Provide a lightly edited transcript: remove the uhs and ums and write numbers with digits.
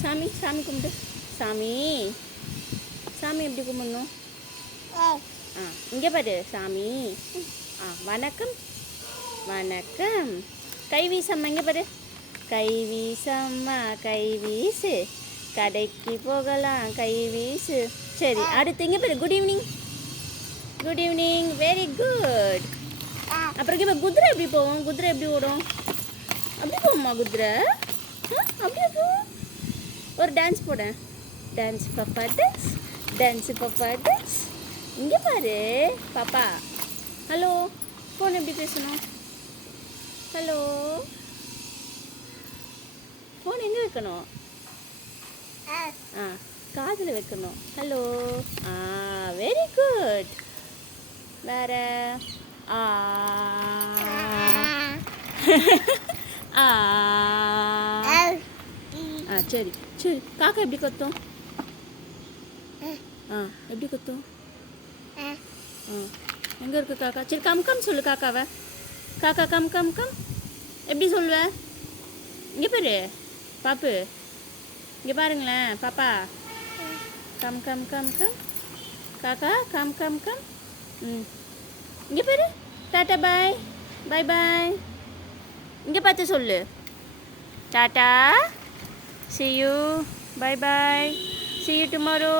சாமி சாமி கும்பிடு. சாமி சாமி எப்படி கும்பிடணும்? இங்கே பாரு சாமி. வணக்கம் வணக்கம். கை வீசம்மா, இங்கே பாரு. கை வீசம்மா கை வீசு, கடைக்கு போகலாம் கை வீசு. சரி, அடுத்து இங்கே பாரு. Good evening. Good evening. Very good. அப்புறம் இங்கே பாரு, குதிரை எப்படி போவோம்? குதிரை எப்படி ஓடும்? அப்படி போகுமா குதிரை? அப்படியே போ. ஒரு டான்ஸ் போட. டான்ஸ் பாப்பா டான்ஸ், டான்ஸ் பாப்பா டான்ஸ். இங்கே பாரு பாப்பா. ஹலோ. ஃபோன் எப்படி பேசணும்? ஹலோ. ஃபோன் எங்கே வைக்கணும்? காதில் வைக்கணும். ஹலோ. Very good. வேற சரி சரி. காக்கா எப்படி கத்தும்? எப்படி கத்தும்? எங்கே இருக்கு காக்கா? சரி, கம் கம் சொல்லு காக்காவை. காக்கா கம் கம் கம் எப்படி சொல்லுவ? இங்கே பாரு பாப்பு. இங்கே பாருங்களேன் பாப்பா. Come come come come. காக்கா கம் கம் கம். இங்கே பாரு. டாட்டா பாய். பாய் பாய். இங்கே பார்த்து சொல்லு. Tata. See you. Bye bye. See you tomorrow.